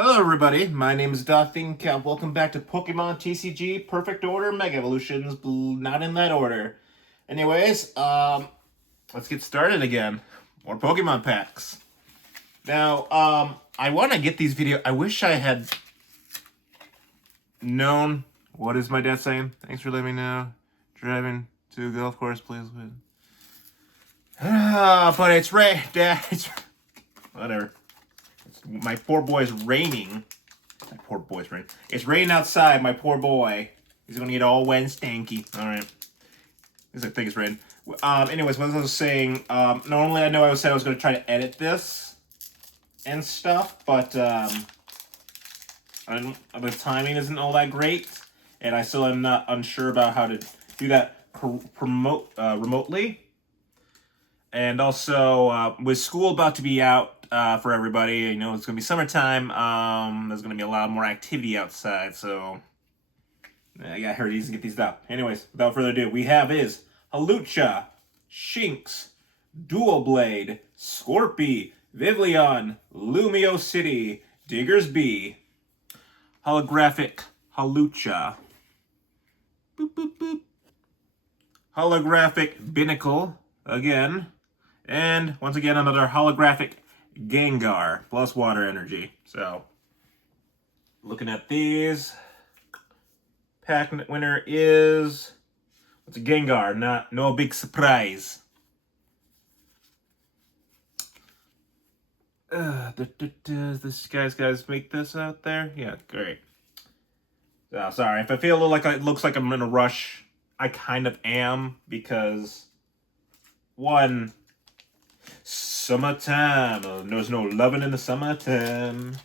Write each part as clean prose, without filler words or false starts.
Hello everybody, my name is Cat. Welcome back to Pokemon TCG Perfect Order Mega Evolutions, not in that order. Anyways, let's get started again. More Pokemon packs. Now, I want to get these videos. I wish I had known. What is my dad saying? Thanks for letting me know. Driving to a golf course, please. But it's rain, Dad. It's whatever. My poor boy's raining. My poor boy's raining. It's raining outside, my poor boy. He's gonna get all wet and stanky. Alright. I think it's raining. Anyways, what I was saying, normally I know I said I was gonna try to edit this and stuff, but the timing isn't all that great, and I still am not unsure about how to do that remotely. And also, with school about to be out for everybody, you know, it's going to be summertime. There's going to be a lot more activity outside, so I got hurry to get these out. Anyways, without further ado, we have is Hawlucha, Shinx, Dual Blade, Scorpy, Vivillon, Lumio City, Diggersby, Holographic Hawlucha, boop, boop, boop. Holographic Binnacle, again. And once again, another holographic Gengar plus water energy. So, looking at these, pack winner is it's a Gengar. No big surprise. Does this guys make this out there? Yeah, great. So, sorry if I feel a little like it looks like I'm in a rush. I kind of am because one. Summertime. There's no loving in the summertime.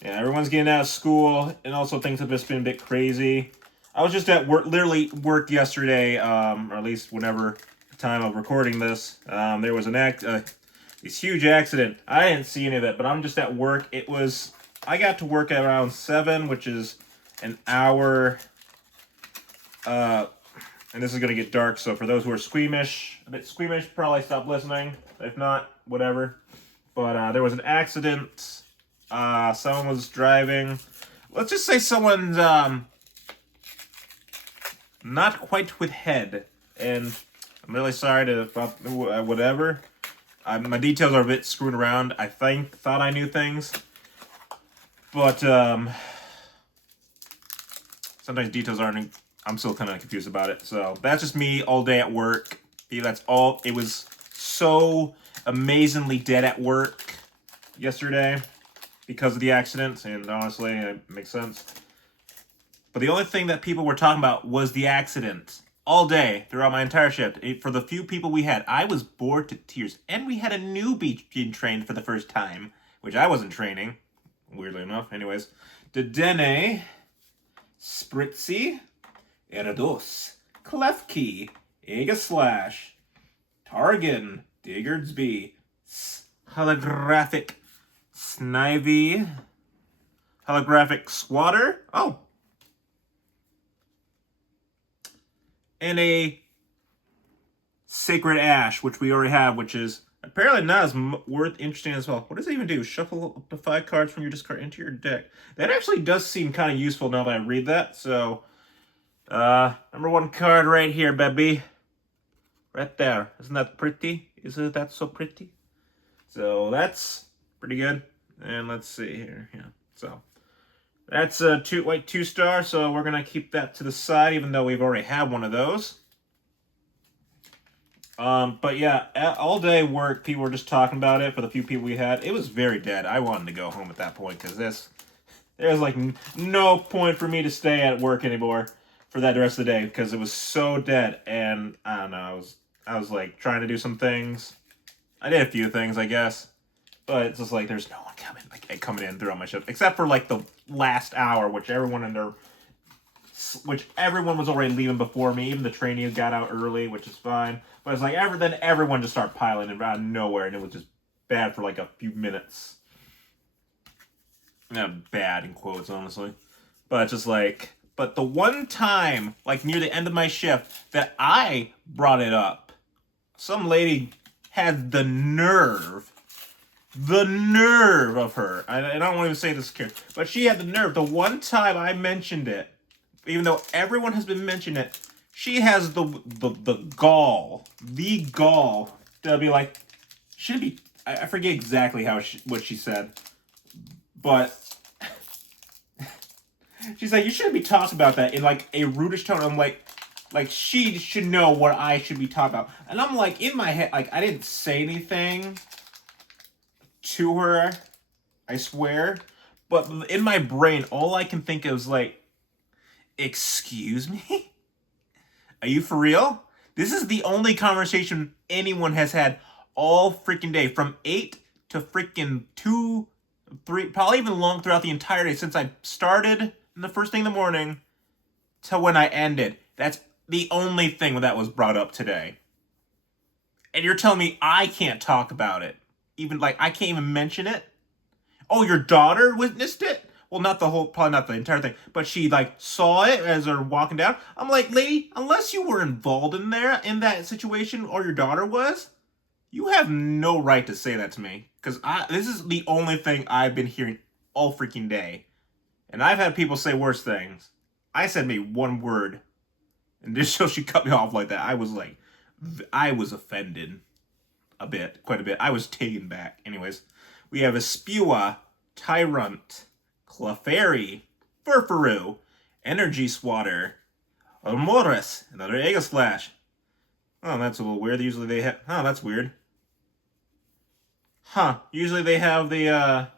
Yeah, everyone's getting out of school, and also things have just been a bit crazy. I was just at work, literally worked yesterday, or at least whenever the time of recording this. There was this huge accident. I didn't see any of it, but I'm just at work. I got to work at around 7, which is an hour. And this is going to get dark, so for those who are a bit squeamish, probably stop listening. If not, whatever. But there was an accident. Someone was driving. Let's just say someone's not quite with head. And I'm really sorry to whatever. My details are a bit screwed around. I thought I knew things. But sometimes details aren't... I'm still kind of confused about it. So that's just me all day at work. That's all. It was so amazingly dead at work yesterday because of the accident. And honestly, it makes sense. But the only thing that people were talking about was the accident all day throughout my entire shift. For the few people we had, I was bored to tears. And we had a newbie being trained for the first time, which I wasn't training, weirdly enough. Anyways, Dedenne, Spritzy, Erados, Klefki, Aegislash, Targan, Diggersby, Holographic Snivy, Holographic Swatter, and a Sacred Ash, which we already have, which is apparently not as interesting as well. What does it even do? Shuffle up to 5 cards from your discard into your deck. That actually does seem kind of useful now that I read that, so... number 1 card right here, baby. Right there. Isn't that pretty? Isn't that so pretty? So that's pretty good. And let's see here. Yeah. So that's a 2-star. So we're gonna keep that to the side, even though we've already had one of those. But yeah, all day work, people were just talking about it. For the few people we had, it was very dead. I wanted to go home at that point because there's like no point for me to stay at work anymore for that rest of the day because it was so dead. And I don't know, I was like trying to do some things. I did a few things, I guess, but it's just like there's no one coming in throughout my shift except for like the last hour, which everyone was already leaving before me. Even the trainees got out early, which is fine. But it's like then everyone just started piling in out of nowhere, and it was just bad for like a few minutes. Not bad in quotes, honestly, but it's just like. But the one time, like near the end of my shift, that I brought it up, some lady had the nerve The nerve of her. I don't want to say this character, but she had the nerve. The one time I mentioned it, even though everyone has been mentioning it, she has the gall, to be like, should be. I forget exactly what she said, but she's like, you shouldn't be talking about that in like a rudish tone. I'm like she should know what I should be talking about, and I'm like in my head, like I didn't say anything to her, I swear, but in my brain, all I can think of is like, excuse me? Are you for real? This is the only conversation anyone has had all freaking day, from 8 to freaking 2, 3, probably even long throughout the entire day, since I started in the first thing in the morning to when I ended. That's the only thing that was brought up today. And you're telling me I can't talk about it? Even, like, I can't even mention it? Oh, your daughter witnessed it? Well, not the whole, probably not the entire thing, but she like saw it as they're walking down. I'm like, lady, unless you were involved in that situation, or your daughter was, you have no right to say that to me. Because this is the only thing I've been hearing all freaking day. And I've had people say worse things. I said maybe one word, and just so she cut me off like that, I was offended quite a bit. I was taken back. Anyways, we have a Spua, Tyrant, Clefairy, Furfuru, Energy Swatter, Amoris, another Aegislash. Oh, that's a little weird. Usually they have... Oh, that's weird. Huh. Usually they have the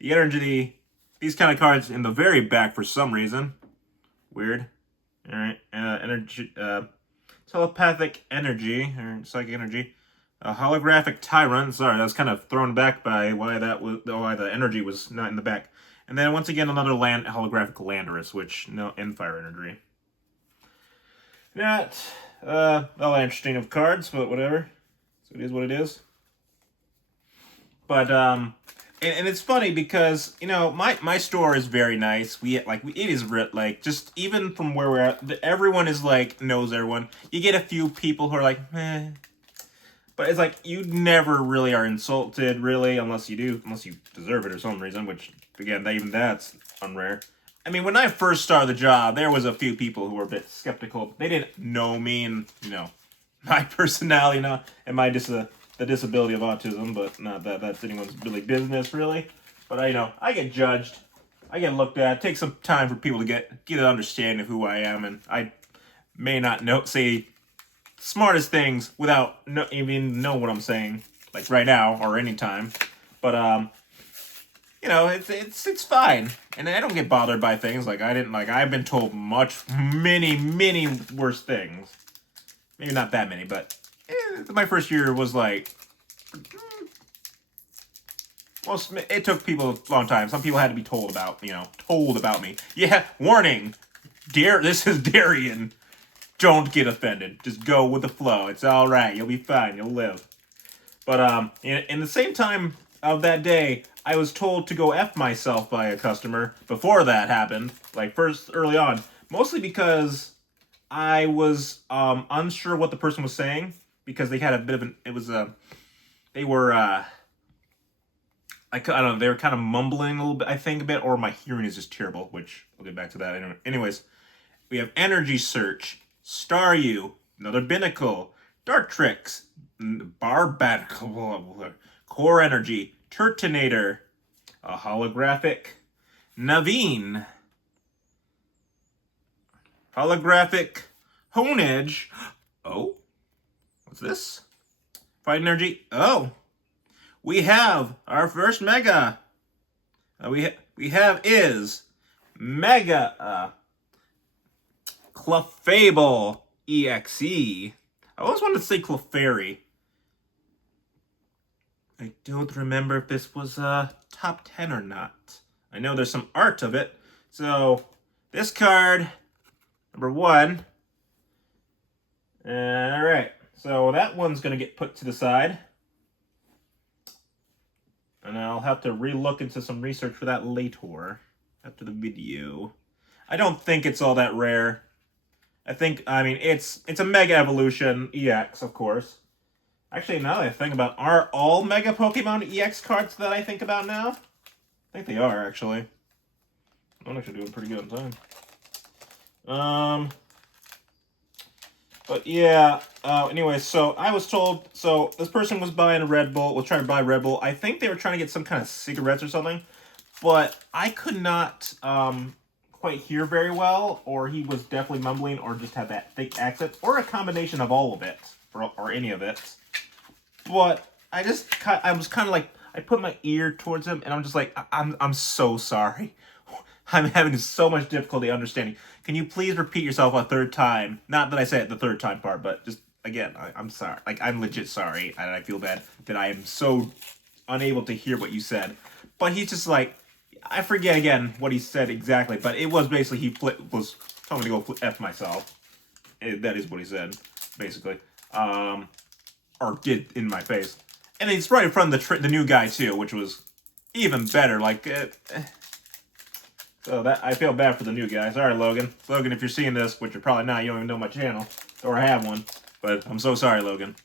energy... These kind of cards in the very back for some reason. Weird. Alright. Energy... Telepathic Energy, or Psychic Energy. A Holographic Tyrant. Sorry, I was kind of thrown back by why the energy was not in the back. And then once again another holographic Landorus, which and Fire Energy. Not all interesting of cards, but whatever. So it is what it is. But and it's funny because my store is very nice. It is like, just even from where we're at, everyone is like knows everyone. You get a few people who are like, meh. But it's like, you never really are insulted, really, unless you deserve it or some reason, which, again, even that's unrare. I mean, when I first started the job, there was a few people who were a bit skeptical. They didn't know me and, my personality, and the disability of autism, but not that that's anyone's really business, really. But, I get judged. I get looked at. It takes some time for people to get an understanding of who I am, and I may not say smartest things without even know what I'm saying, like right now or anytime. But it's fine, and I don't get bothered by things I've been told many worse things. Maybe not that many, but my first year was like, well, it took people a long time. Some people had to be told about me. Yeah, warning, this is Darian. Don't get offended. Just go with the flow. It's all right. You'll be fine. You'll live. But in the same time of that day, I was told to go F myself by a customer before that happened. Like, first, early on. Mostly because I was unsure what the person was saying. Because they had a bit of an... They were... I don't know. They were kind of mumbling a little bit, I think, a bit. Or my hearing is just terrible, which I'll get back to that. Anyways, we have Energy Search, Staryu, another Binnacle, Dartrix, Barbatical, Core Energy, Turtonator, a Holographic Naveen, Holographic Honedge. Oh, what's this? Fight Energy. Oh, we have our first Mega. We have is Mega Clefable EXE. I always wanted to say Clefairy. I don't remember if this was top 10 or not. I know there's some art of it. So, this card, number 1. Alright, so that one's going to get put to the side. And I'll have to re-look into some research for that later, after the video. I don't think it's all that rare. I mean, it's a Mega Evolution EX, of course. Actually, now that I think about, are all Mega Pokemon EX cards that I think about now? I think they are, actually. I'm actually doing pretty good on time. But yeah, anyway, so I was told, so this person was buying a Red Bull, was trying to buy Red Bull. I think they were trying to get some kind of cigarettes or something, but I could not quite hear very well, or he was definitely mumbling, or just had that thick accent, or a combination of all of it, or any of it. But I was kind of like, I put my ear towards him, and I'm just like, I'm so sorry. I'm having so much difficulty understanding. Can you please repeat yourself a third time? Not that I said it the third time part, but just, again, I'm sorry. Like, I'm legit sorry, and I feel bad that I am so unable to hear what you said. But he's just like, I forget again what he said exactly, but it was basically he was telling me to go F myself. That is what he said, basically. Or did in my face. And it's right in front of the new guy, too, which was even better. Like, so that I feel bad for the new guy. Sorry, Logan. Logan, if you're seeing this, which you're probably not, you don't even know my channel, or have one. But I'm so sorry, Logan.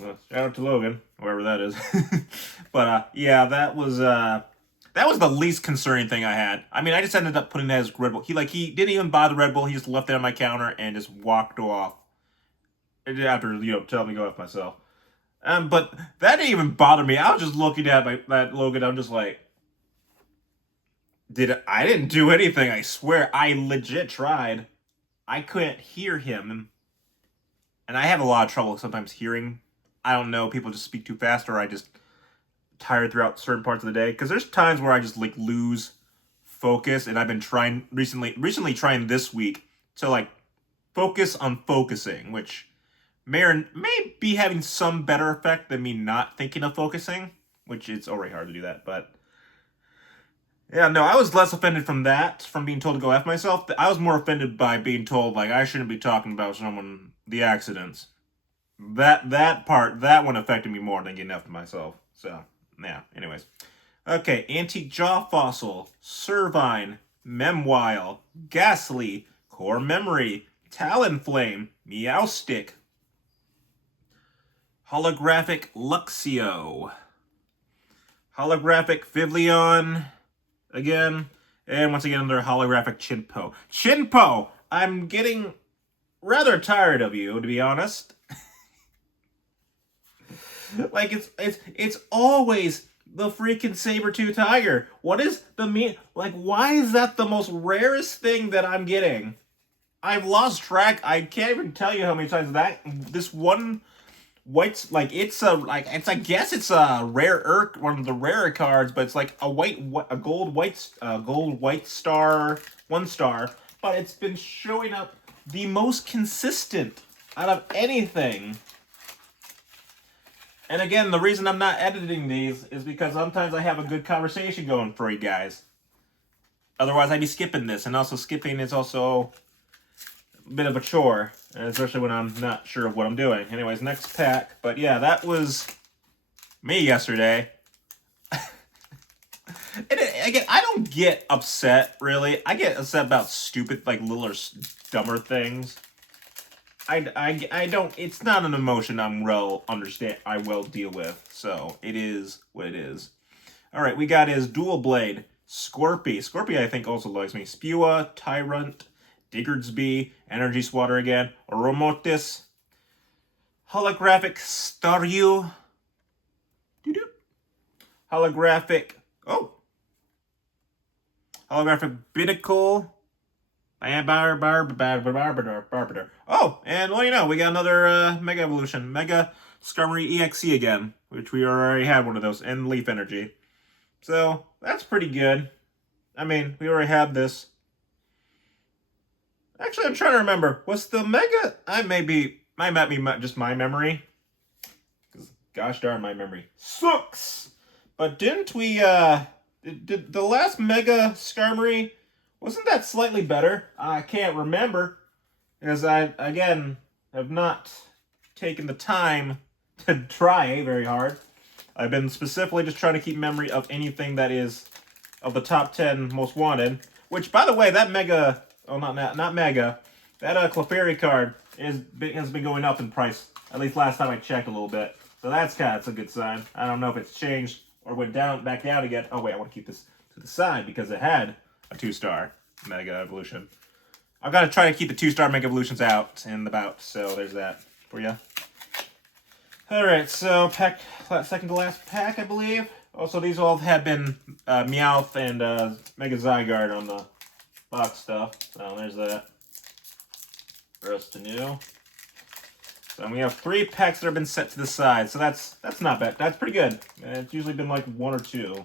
Shout out to Logan, whoever that is. But yeah, that was the least concerning thing I had. I mean, I just ended up putting that as Red Bull. He didn't even buy the Red Bull. He just left it on my counter and just walked off. After telling me to go F myself. But that didn't even bother me. I was just looking at that Logan. I'm just like, I didn't do anything. I swear, I legit tried. I couldn't hear him, and I have a lot of trouble sometimes hearing. I don't know. People just speak too fast, or I just tired throughout certain parts of the day. Because there's times where I just like lose focus, and I've been trying recently trying this week to like focus on focusing, which may be having some better effect than me not thinking of focusing, which it's already hard to do that, but yeah, no, I was less offended from being told to go F myself. I was more offended by being told, like, I shouldn't be talking about the accidents. That one affected me more than getting F to myself. So, yeah, anyways. Okay, Antique Jaw Fossil, Servine, Memoile, Ghastly, Core Memory, Talonflame, Meowstick, Holographic Luxio, Holographic Vivillon, again, and once again another Holographic Chinpo. Chinpo! I'm getting rather tired of you, to be honest. Like, it's always the freaking Saber-Tooth Tiger. What is like, why is that the most rarest thing that I'm getting? I've lost track. I can't even tell you how many times this one white's like I guess it's a rare one of the rarer cards, but it's like a gold white star, 1 star, but it's been showing up the most consistent out of anything. And again, the reason I'm not editing these is because sometimes I have a good conversation going for you guys. Otherwise, I'd be skipping this, and also skipping is also bit of a chore, especially when I'm not sure of what I'm doing. Anyways, next pack. But yeah, that was me yesterday. And again, I don't get upset, really. I get upset about stupid, like, little or dumber things. I don't, it's not an emotion I will deal with. So, it is what it is. Alright, we got his Dual Blade, Scorpy. Scorpy, I think, also likes me. Spua, Tyrant, Diggersby, Energy Swatter again, Oromotis, Holographic Staryu, Holographic Binacle, oh, and well, you know, we got another Mega Evolution, Mega Skarmory EXE again, which we already had one of those, and Leaf Energy. So, that's pretty good. I mean, we already had this. Actually, I'm trying to remember. Was the Mega... might be just my memory. Because, gosh darn, my memory sucks. But didn't we, Did the last Mega Skarmory... Wasn't that slightly better? I can't remember. Because I, again, have not taken the time to try very hard. I've been specifically just trying to keep memory of anything that is of the top 10 most wanted. Which, by the way, that Mega... Oh, not Mega. That Clefairy card has been going up in price. At least last time I checked a little bit. So that's a good sign. I don't know if it's changed or went back down again. Oh wait, I want to keep this to the side because it had a 2-star Mega Evolution. I've got to try to keep the 2-star Mega Evolutions out and about. So there's that for you. Alright, so second to last pack, I believe. Also, these all have been Meowth and Mega Zygarde on the box stuff. So there's that. For us to know. So we have 3 packs that have been set to the side. So that's not bad. That's pretty good. It's usually been like 1 or 2.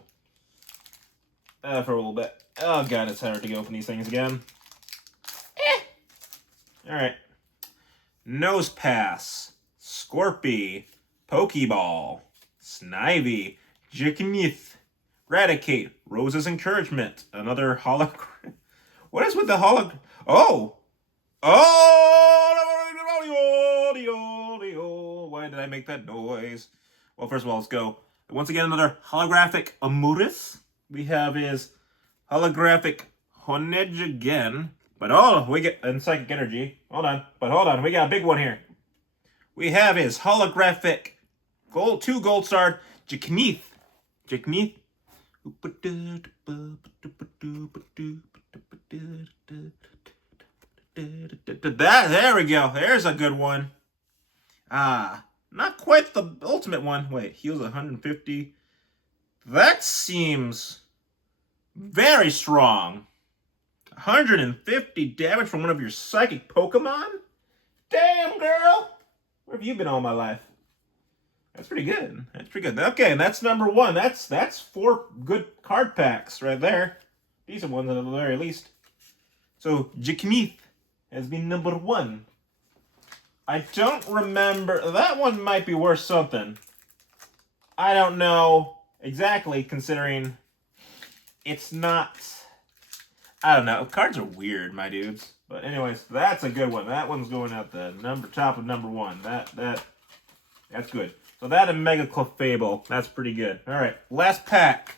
For a little bit. Oh god, it's hard to open these things again. Alright. Nose Pass. Scorpy. Pokeball. Snivy. Jickenith. Raticate. Rose's Encouragement. Another hologram. What is with the hologram? Oh! Oh! Why did I make that noise? Well, first of all, let's go. Once again, another holographic Amuris. We have his holographic Honedge again. But oh, we get in Psychic Energy. Hold on, we got a big one here. We have his holographic 2 gold star Jickenith. There we go. There's a good one. Not quite the ultimate one. Wait, heals 150. That seems very strong. 150 damage from one of your psychic Pokemon? Damn, girl! Where have you been all my life? That's pretty good. Okay, and that's number 1. That's 4 good card packs right there. Decent ones at the very least. So, Jickenith has been number 1. I don't remember. That one might be worth something. I don't know exactly, considering it's not... I don't know. Cards are weird, my dudes. But anyways, that's a good one. That one's going at the top of number 1. That's good. So that and Mega Clefable, that's pretty good. All right, last pack.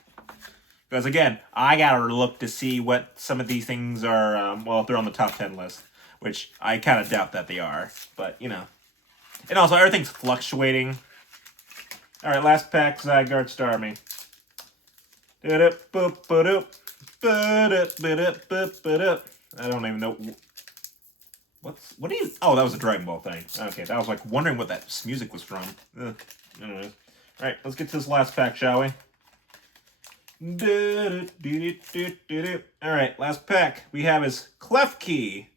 Because again, I gotta look to see what some of these things are. Well, if they're on the top 10 list, which I kind of doubt that they are. But you know, and also everything's fluctuating. All right, last pack. Zygarde Starmie. I don't even know. What do you... Oh, that was a Dragon Ball thing. Okay, I was like wondering what that music was from. Anyways. Alright, let's get to this last pack, shall we? Alright, last pack. We have his Klefki,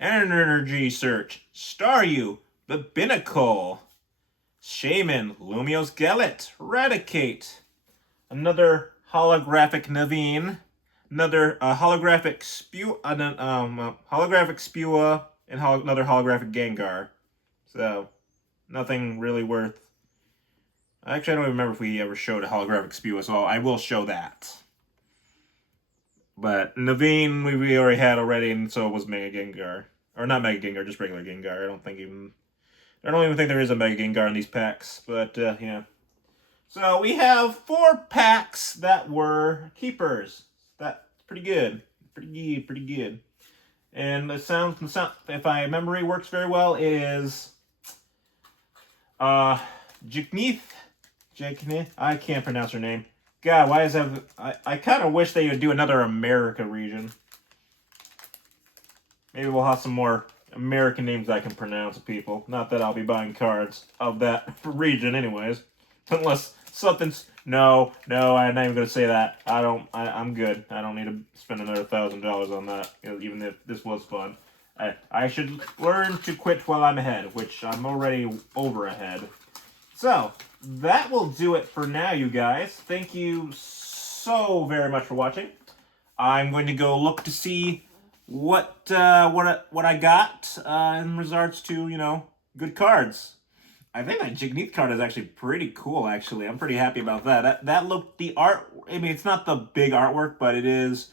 Energy Search, Staryu, Binacle, Shaman, Lumio's Gallet, Raticate, another holographic Naveen, another holographic Spua, and another holographic Gengar. So, nothing really worth... Actually, I don't even remember if we ever showed a holographic Spua, so I will show that. But Naveen, we already had already, and so was Mega Gengar. Or not Mega Gengar, just regular Gengar. I don't even think there is a Mega Gengar in these packs. But, yeah. So, we have 4 packs that were keepers. That's pretty good. Pretty good. And the sound, if my memory works very well, it is Jickenith. I can't pronounce her name. God, why is that? I kind of wish they would do another America region. Maybe we'll have some more American names I can pronounce, people. Not that I'll be buying cards of that region, anyways. Unless something's... No, I'm not even going to say that. I'm good. I don't need to spend another $1,000 on that, even if this was fun. I should learn to quit while I'm ahead, which I'm already over ahead. So, that will do it for now, you guys. Thank you so very much for watching. I'm going to go look to see what I got in regards to, you know, good cards. I think that Jickenith card is actually pretty cool, actually. I'm pretty happy about that. That looked... The art... I mean, it's not the big artwork, but it is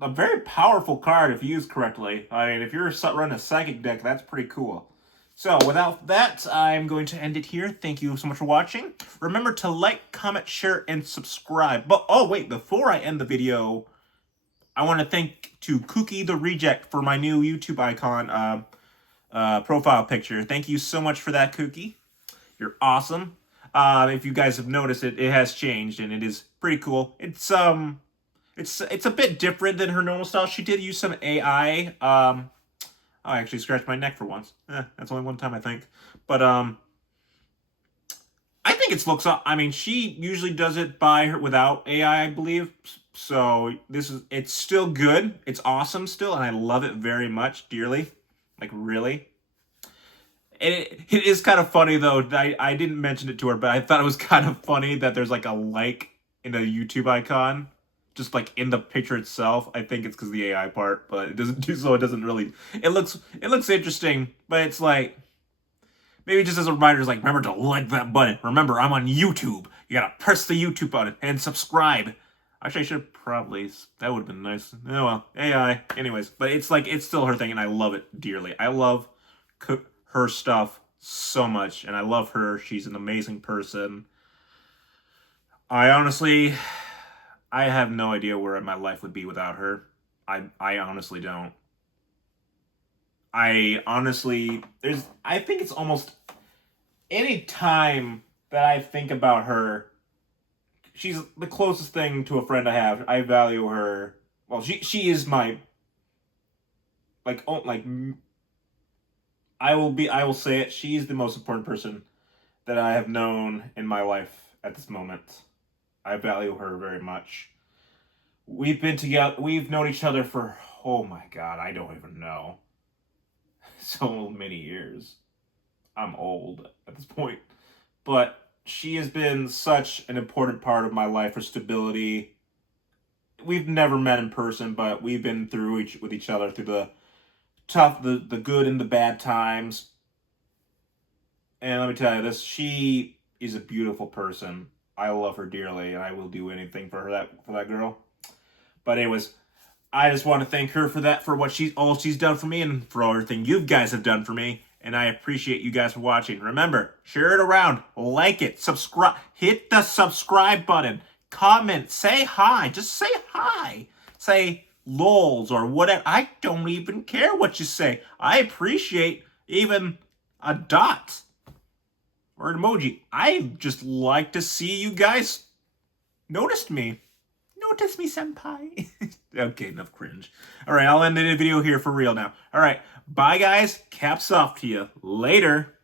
a very powerful card if used correctly. I mean, if you're running a Psychic deck, that's pretty cool. So, without that, I'm going to end it here. Thank you so much for watching. Remember to like, comment, share, and subscribe. But, oh, wait, before I end the video... I want to thank to Cookie the Reject for my new YouTube icon profile picture. Thank you so much for that, Cookie. You're awesome. If you guys have noticed it, it has changed and it is pretty cool. It's a bit different than her normal style. She did use some AI. I actually scratched my neck for once. That's only one time, I think. But I think it looks. I mean, she usually does it by her without AI, I believe. So it's still good. It's awesome still, and I love it very much, dearly. Like really. It is kind of funny though. I didn't mention it to her, but I thought it was kind of funny that there's like a like in the YouTube icon, just like in the picture itself. I think it's because of the AI part, but it doesn't do so. It doesn't really. It looks interesting, but it's like maybe just as a reminder, like remember to like that button. Remember, I'm on YouTube. You gotta press the YouTube button and subscribe. Actually, I should probably. That would have been nice. Oh well, AI. Anyways, but it's like it's still her thing, and I love it dearly. I love her stuff so much, and I love her. She's an amazing person. I honestly, I have no idea where my life would be without her. I honestly don't. I think it's almost any time that I think about her, she's the closest thing to a friend I have. I value her. Well, she is my, like, I will say it, she's the most important person that I have known in my life at this moment. I value her very much. We've been together, we've known each other for, oh my God, I don't even know. So many years. I'm old at this point. But she has been such an important part of my life for stability. We've never met in person, but we've been through with each other through the tough, the good and the bad times. And let me tell you, she is a beautiful person. I love her dearly, and I will do anything for that girl. But anyways, I just want to thank her for that, for all she's done for me, and for everything you guys have done for me. And I appreciate you guys for watching. Remember, share it around, like it, subscribe, hit the subscribe button, comment, say hi, just say hi, say lols or whatever. I don't even care what you say. I appreciate even a dot or an emoji. I just like to see you guys notice me. Notice me, senpai. Okay, enough cringe. All right, I'll end the video here for real now. All right, bye, guys. Caps off to you. Later.